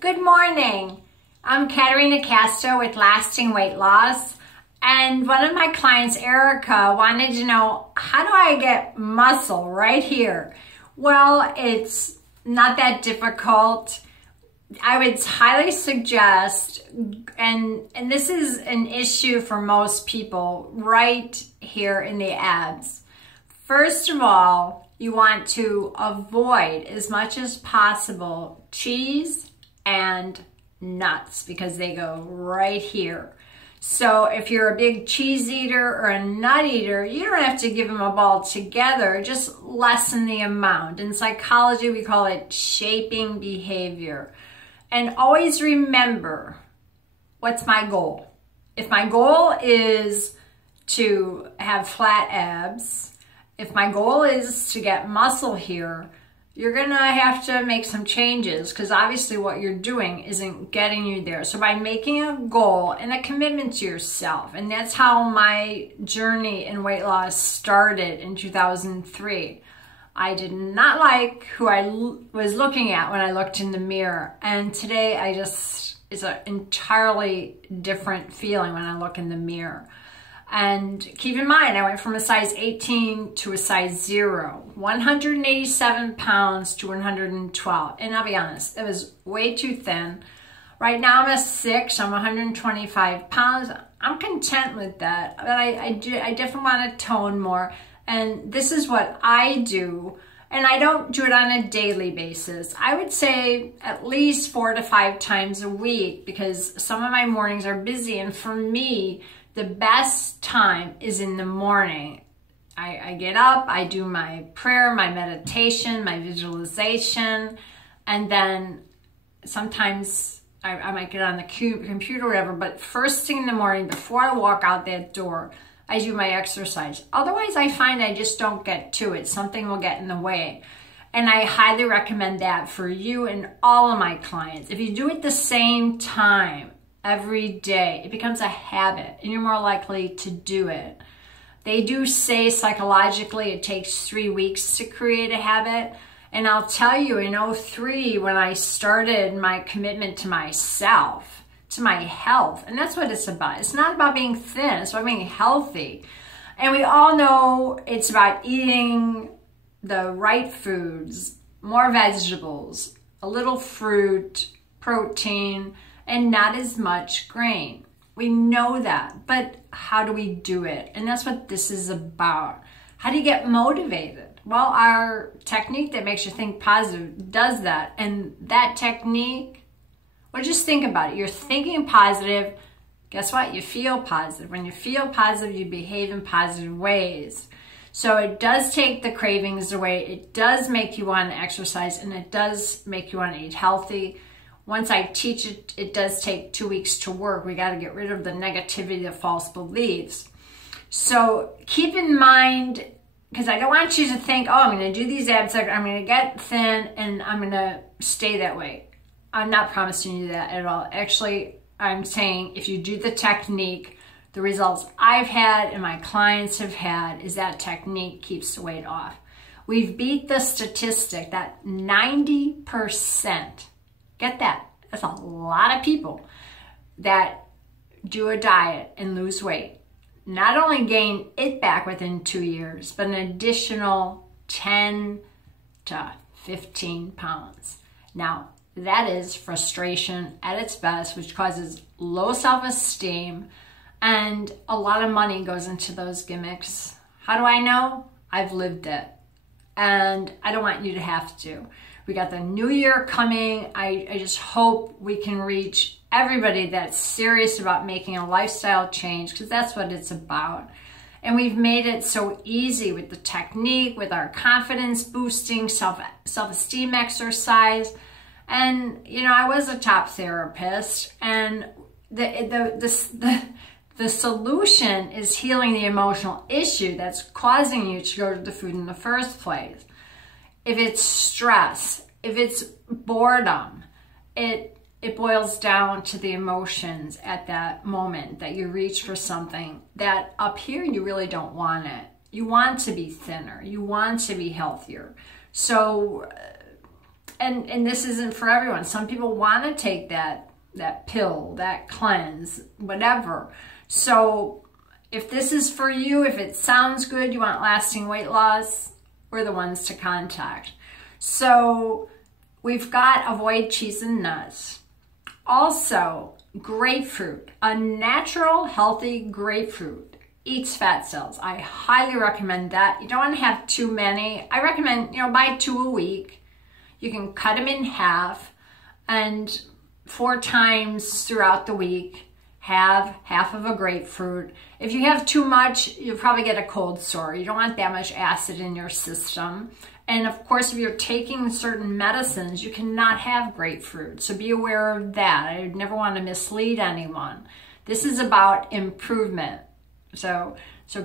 Good morning. I'm Katerina Castro with Lasting Weight Loss, and one of my clients, Erica, wanted to know, how do I get muscle right here? Well, it's not that difficult. I would highly suggest, and this is an issue for most people, right here in the abs. First of all, you want to avoid as much as possible cheese and nuts because they go right here. So if you're a big cheese eater or a nut eater, you don't have to give them up all together, just lessen the amount. In psychology, we call it shaping behavior. And always remember, what's my goal? If my goal is to have flat abs, if my goal is to get muscle here, you're gonna have to make some changes because obviously what you're doing isn't getting you there. So by making a goal and a commitment to yourself, and that's how my journey in weight loss started in 2003. I did not like who I was looking at when I looked in the mirror. And today it's an entirely different feeling when I look in the mirror. And keep in mind, I went from a size 18 to a size 0, 187 pounds to 112. And I'll be honest, it was way too thin. Right now I'm a 6, I'm 125 pounds. I'm content with that, but I definitely want to tone more. And this is what I do. And I don't do it on a daily basis. I would say at least 4 to 5 times a week because some of my mornings are busy. And for me, the best time is in the morning. I get up, I do my prayer, my meditation, my visualization, and then sometimes I might get on the computer or whatever, but first thing in the morning, before I walk out that door, I do my exercise. Otherwise, I find I just don't get to it. Something will get in the way. And I highly recommend that for you and all of my clients. If you do it the same time, every day, it becomes a habit and you're more likely to do it. They do say psychologically it takes 3 weeks to create a habit. And I'll tell you, in 2003, when I started my commitment to myself, to my health, and that's what it's about. It's not about being thin, it's about being healthy. And we all know it's about eating the right foods, more vegetables, a little fruit, protein, and not as much grain. We know that, but how do we do it? And that's what this is about. How do you get motivated? Well, our technique that makes you think positive does that. And that technique, well, just think about it. You're thinking positive. Guess what? You feel positive. When you feel positive, you behave in positive ways. So it does take the cravings away. It does make you want to exercise, and it does make you want to eat healthy. Once I teach it, it does take 2 weeks to work. We got to get rid of the negativity, the false beliefs. So keep in mind, because I don't want you to think, oh, I'm going to do these abs, I'm going to get thin, and I'm going to stay that way. I'm not promising you that at all. Actually, I'm saying if you do the technique, the results I've had and my clients have had is that technique keeps the weight off. We've beat the statistic that 90%, get that, that's a lot of people that do a diet and lose weight. Not only gain it back within 2 years, but an additional 10 to 15 pounds. Now, that is frustration at its best, which causes low self-esteem, and a lot of money goes into those gimmicks. How do I know? I've lived it, and I don't want you to have to. We got the new year coming. I just hope we can reach everybody that's serious about making a lifestyle change, because that's what it's about. And we've made it so easy with the technique, with our confidence boosting, self-esteem exercise. And, you know, I was a top therapist, and the solution is healing the emotional issue that's causing you to go to the food in the first place. If it's stress, if it's boredom, it boils down to the emotions at that moment that you reach for something that up here you really don't want it. You want to be thinner. You want to be healthier. So And this isn't for everyone. Some people want to take that pill, that cleanse, whatever. So if this is for you, if it sounds good, you want lasting weight loss, we're the ones to contact. So we've got avoid cheese and nuts. Also, grapefruit, a natural, healthy grapefruit eats fat cells. I highly recommend that. You don't want to have too many. I recommend, buy 2 a week. You can cut them in half, and 4 times throughout the week, have half of a grapefruit. If you have too much, you'll probably get a cold sore. You don't want that much acid in your system. And of course, if you're taking certain medicines, you cannot have grapefruit. So be aware of that. I would never want to mislead anyone. This is about improvement. So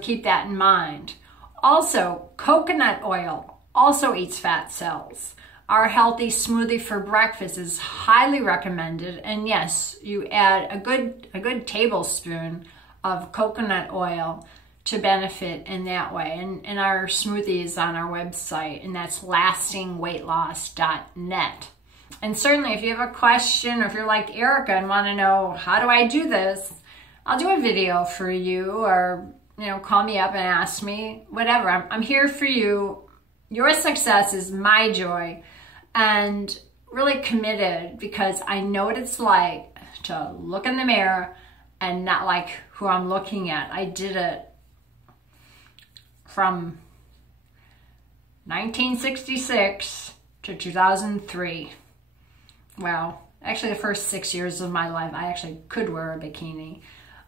keep that in mind. Also, coconut oil also eats fat cells. Our healthy smoothie for breakfast is highly recommended. And yes, you add a good tablespoon of coconut oil to benefit in that way. And our smoothie is on our website, and that's lastingweightloss.net. And certainly if you have a question, or if you're like Erica and want to know, how do I do this? I'll do a video for you, or call me up and ask me, whatever. I'm here for you. Your success is my joy, and really committed, because I know what it's like to look in the mirror and not like who I'm looking at. I did it from 1966 to 2003. Well, actually the first 6 years of my life, I actually could wear a bikini.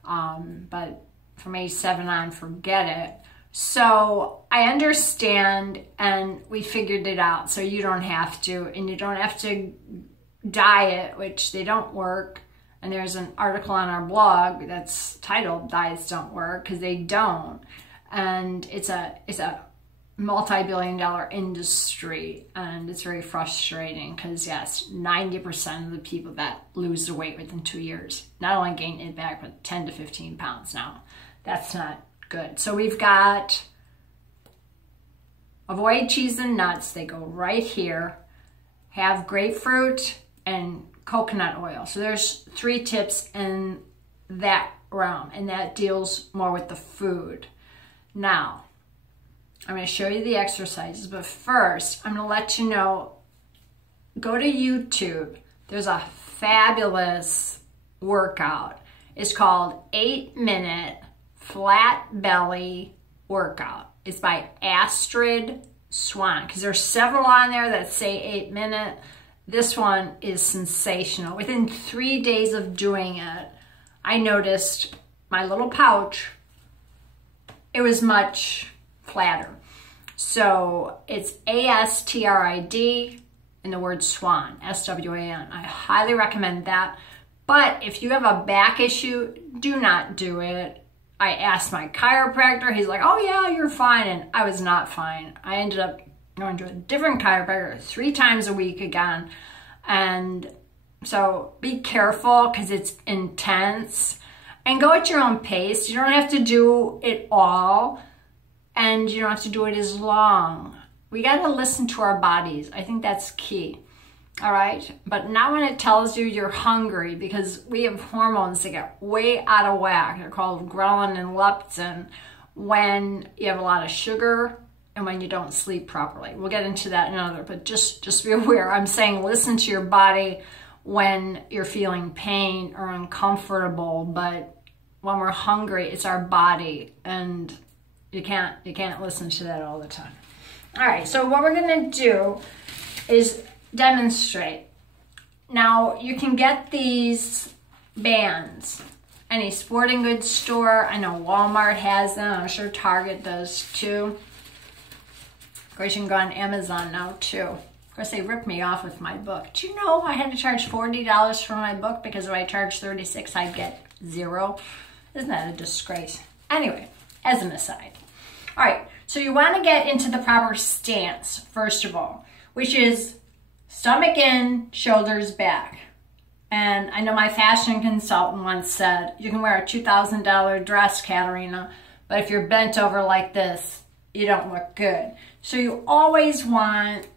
But from age 7 on, forget it. So I understand, and we figured it out, so you don't have to, and you don't have to diet, which they don't work. And there's an article on our blog that's titled Diets Don't Work, because they don't. And it's a multi-billion-dollar industry, and it's very frustrating, because yes, 90% of the people that lose their weight within 2 years not only gain it back, but 10 to 15 pounds. Now, that's not good. So we've got avoid cheese and nuts. They go right here. Have grapefruit and coconut oil. So there's 3 tips in that realm, and that deals more with the food. Now, I'm going to show you the exercises, but first, I'm going to let you know, go to YouTube. There's a fabulous workout. It's called 8-Minute Flat Belly Workout. It's by Astrid Swan, because there's several on there that say 8-minute. This one is sensational. Within 3 days of doing it, I noticed my little pouch, it was much flatter. So it's ASTRID and the word Swan, SWAN. I highly recommend that. But if you have a back issue, do not do it. I asked my chiropractor. He's like, oh yeah, you're fine. And I was not fine. I ended up going to a different chiropractor 3 times a week again. And so be careful, because it's intense. And go at your own pace. You don't have to do it all, and you don't have to do it as long. We got to listen to our bodies. I think that's key. All right? But not when it tells you you're hungry, because we have hormones that get way out of whack. They're called ghrelin and leptin when you have a lot of sugar and when you don't sleep properly. We'll get into that in another, but just be aware. I'm saying listen to your body when you're feeling pain or uncomfortable, but when we're hungry, it's our body, and you can't listen to that all the time. All right, so what we're gonna do is demonstrate. Now, you can get these bands, any sporting goods store. I know Walmart has them. I'm sure Target does too. Of course, you can go on Amazon now too. Of course, they ripped me off with my book. Do you know I had to charge $40 for my book, because if I charged $36, I'd get 0? Isn't that a disgrace? Anyway, as an aside. All right, so you want to get into the proper stance, first of all, which is stomach in, shoulders back. And I know my fashion consultant once said, you can wear a $2,000 dress, Katerina, but if you're bent over like this, you don't look good. So you always want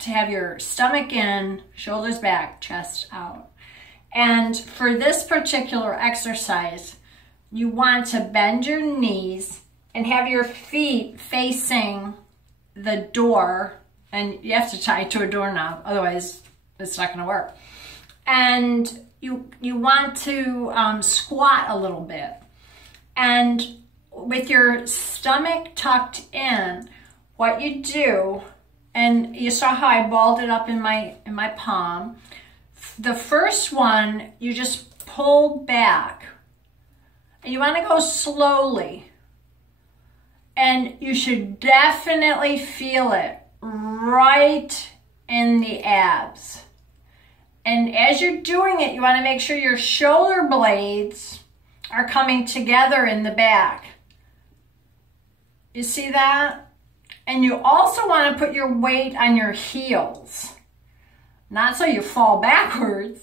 to have your stomach in, shoulders back, chest out. And for this particular exercise, you want to bend your knees and have your feet facing the door, and you have to tie it to a doorknob, otherwise it's not going to work. And you want to squat a little bit. And with your stomach tucked in, what you do, and you saw how I balled it up in my palm. The first one, you just pull back. And you want to go slowly. And you should definitely feel it right in the abs. And as you're doing it, you want to make sure your shoulder blades are coming together in the back. You see that? And you also want to put your weight on your heels. Not so you fall backwards,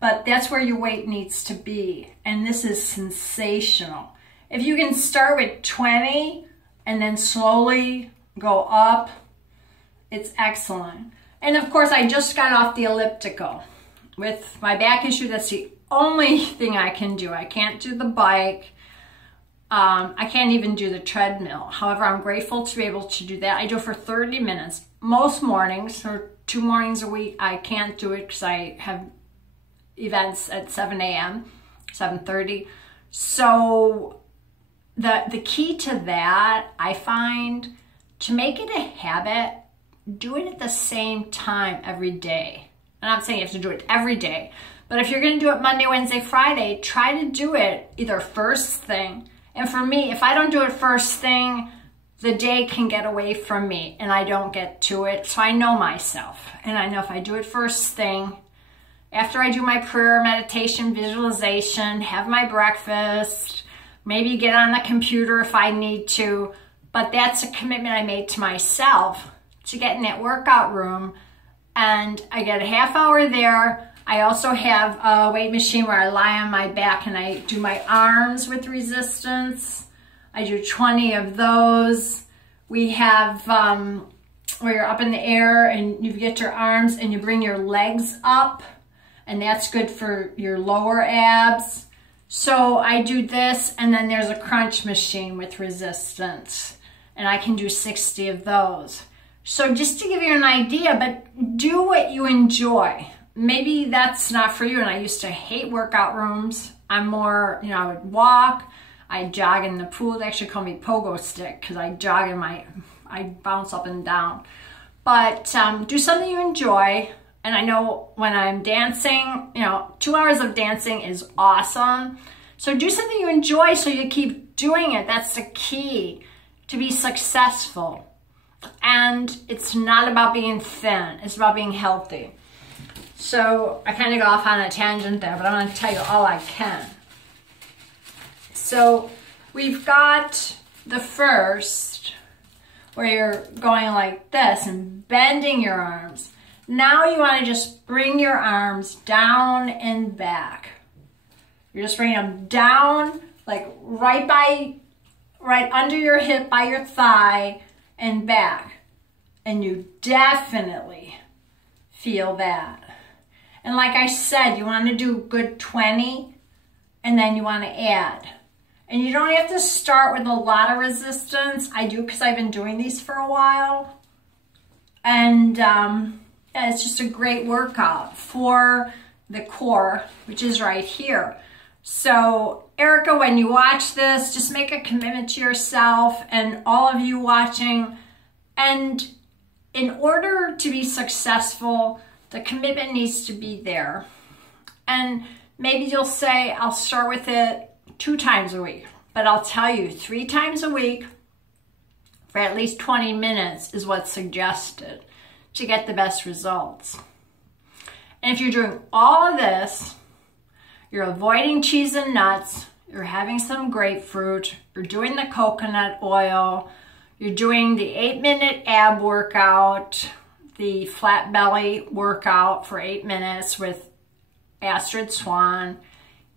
but that's where your weight needs to be. And this is sensational. If you can start with 20 and then slowly go up, it's excellent. And of course, I just got off the elliptical. With my back issue, that's the only thing I can do. I can't do the bike. I can't even do the treadmill. However, I'm grateful to be able to do that. I do it for 30 minutes. Most mornings, or 2 mornings a week, I can't do it because I have events at 7 a.m., 7:30. So the key to that, I find, to make it a habit, do it at the same time every day. I'm not saying you have to do it every day, but if you're going to do it Monday, Wednesday, Friday, try to do it either first thing. And for me, if I don't do it first thing, the day can get away from me and I don't get to it. So I know myself. And I know if I do it first thing, after I do my prayer, meditation, visualization, have my breakfast, maybe get on the computer if I need to. But that's a commitment I made to myself to get in that workout room. And I get a half hour there. I also have a weight machine where I lie on my back and I do my arms with resistance. I do 20 of those. We have where you're up in the air and you get your arms and you bring your legs up, and that's good for your lower abs. So I do this, and then there's a crunch machine with resistance, and I can do 60 of those. So just to give you an idea, but do what you enjoy. Maybe that's not for you, and I used to hate workout rooms. I'm more, I would walk, I jog in the pool. They actually call me pogo stick because I jog I bounce up and down. But do something you enjoy. And I know when I'm dancing, 2 hours of dancing is awesome. So do something you enjoy so you keep doing it. That's the key to be successful. And it's not about being thin. It's about being healthy. So I kind of got off on a tangent there, but I'm going to tell you all I can. So we've got the first where you're going like this and bending your arms. Now you want to just bring your arms down and back. You're just bringing them down, like right under your hip, by your thigh, and back. And you definitely feel that. And like I said, you want to do good 20, and then you want to add. And you don't have to start with a lot of resistance. I do because I've been doing these for a while. And yeah, it's just a great workout for the core, which is right here. So Erica, when you watch this, just make a commitment to yourself and all of you watching. And in order to be successful, the commitment needs to be there. And maybe you'll say, I'll start with it 2 times a week. But I'll tell you, 3 times a week for at least 20 minutes is what's suggested to get the best results. And if you're doing all of this, you're avoiding cheese and nuts, you're having some grapefruit, you're doing the coconut oil, you're doing the 8-minute ab workout, the flat belly workout for 8 minutes with Astrid Swan,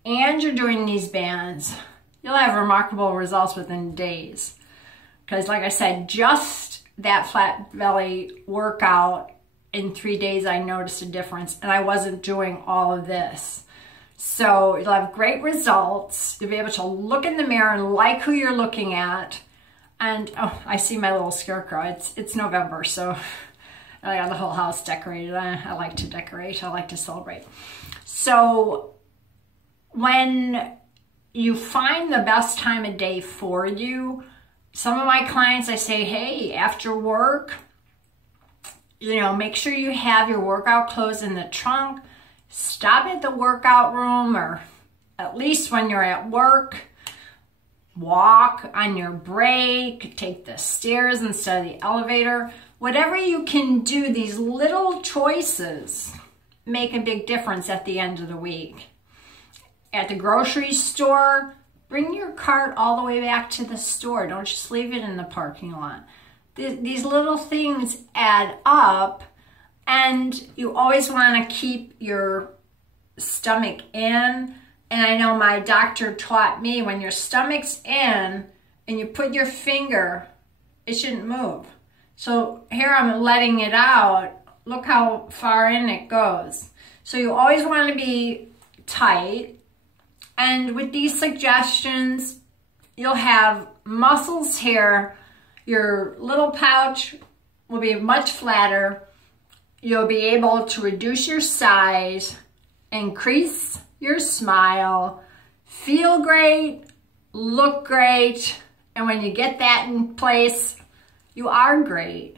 and you're doing these bands, you'll have remarkable results within days. Because like I said, just that flat belly workout in 3 days, I noticed a difference, and I wasn't doing all of this. So you'll have great results. You'll be able to look in the mirror and like who you're looking at. And, oh, I see my little scarecrow. It's November, so I got the whole house decorated. I like to decorate. I like to celebrate. So when you find the best time of day for you, some of my clients, I say, hey, after work, make sure you have your workout clothes in the trunk. Stop at the workout room, or at least when you're at work, walk on your break, take the stairs instead of the elevator. Whatever you can do, these little choices make a big difference at the end of the week. At the grocery store, bring your cart all the way back to the store. Don't just leave it in the parking lot. These little things add up, and you always want to keep your stomach in. And I know my doctor taught me, when your stomach's in and you put your finger, it shouldn't move. So here I'm letting it out. Look how far in it goes. So you always want to be tight. And with these suggestions, you'll have muscles here. Your little pouch will be much flatter. You'll be able to reduce your size, increase your smile, feel great, look great, and when you get that in place, you are great.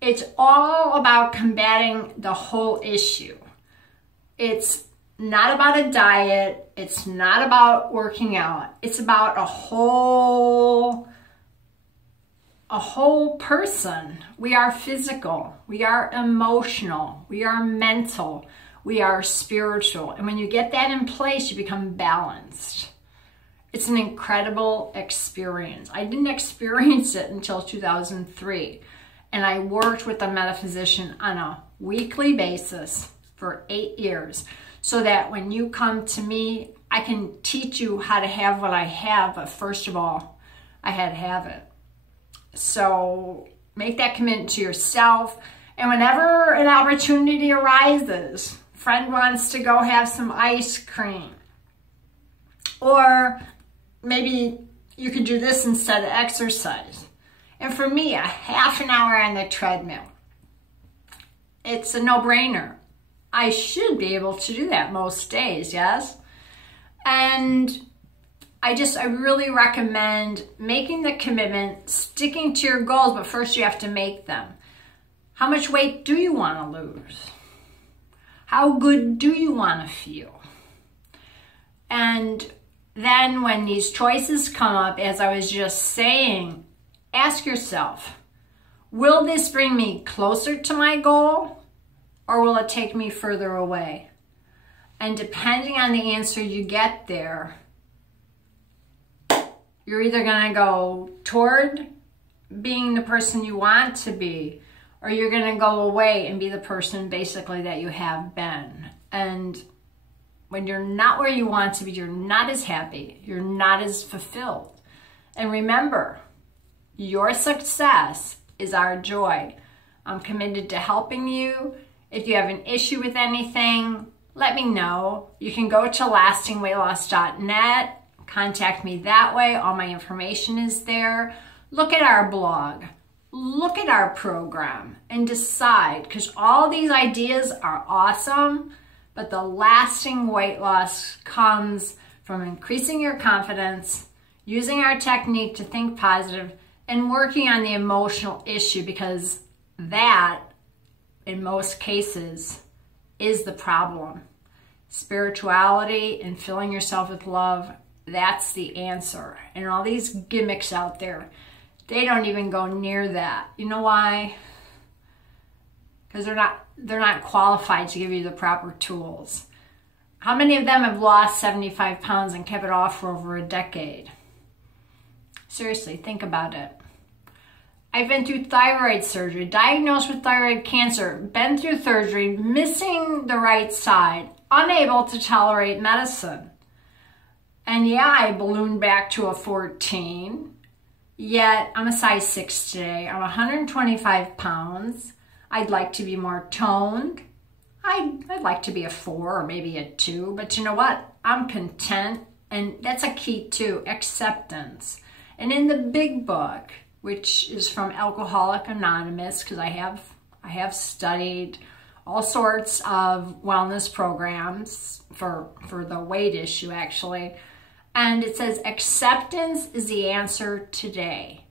It's all about combating the whole issue. It's not about a diet. It's not about working out. It's about a whole person. We are physical. We are emotional. We are mental. We are spiritual. And when you get that in place, you become balanced. It's an incredible experience. I didn't experience it until 2003. And I worked with a metaphysician on a weekly basis for 8 years, so that when you come to me, I can teach you how to have what I have. But first of all, I had to have it. So make that commitment to yourself. And whenever an opportunity arises, friend wants to go have some ice cream, or maybe you could do this instead of exercise. And for me, a half an hour on the treadmill, it's a no-brainer. I should be able to do that most days, yes? And I really recommend making the commitment, sticking to your goals, but first you have to make them. How much weight do you want to lose? How good do you want to feel? And then when these choices come up, as I was just saying, ask yourself, will this bring me closer to my goal, or will it take me further away? And depending on the answer you get there, you're either going to go toward being the person you want to be, or you're going to go away and be the person basically that you have been. And when you're not where you want to be, you're not as happy, you're not as fulfilled. And remember, your success is our joy. I'm committed to helping you. If you have an issue with anything, let me know. You can go to lastingweightloss.net. Contact me that way. All my information is there. Look at our blog. Look at our program and decide, because all these ideas are awesome, but the lasting weight loss comes from increasing your confidence, using our technique to think positive, and working on the emotional issue, because that, in most cases, is the problem. Spirituality and filling yourself with love, that's the answer. And all these gimmicks out there, they don't even go near that. You know why? Because they're not qualified to give you the proper tools. How many of them have lost 75 pounds and kept it off for over a decade? Seriously, think about it. I've been through thyroid surgery, diagnosed with thyroid cancer, been through surgery, missing the right side, unable to tolerate medicine. And yeah, I ballooned back to a 14, yet I'm a size 6 today. I'm 125 pounds. I'd like to be more toned. I'd like to be a 4 or maybe a 2, but you know what? I'm content, and that's a key too, acceptance. And in the big book, which is from Alcoholics Anonymous, because I have studied all sorts of wellness programs for the weight issue actually, and it says acceptance is the answer today.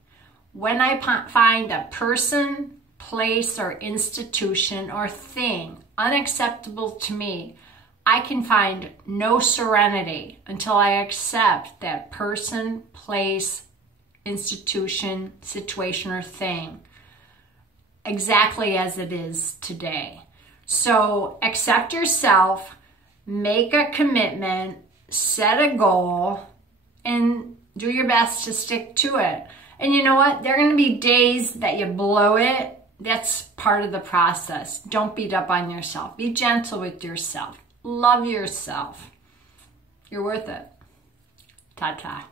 When I find a person, place, or institution or thing unacceptable to me, I can find no serenity until I accept that person, place, institution, situation, or thing exactly as it is today. So accept yourself, make a commitment, set a goal, and do your best to stick to it. And you know what? There are going to be days that you blow it. That's part of the process. Don't beat up on yourself. Be gentle with yourself. Love yourself. You're worth it. Ta-ta.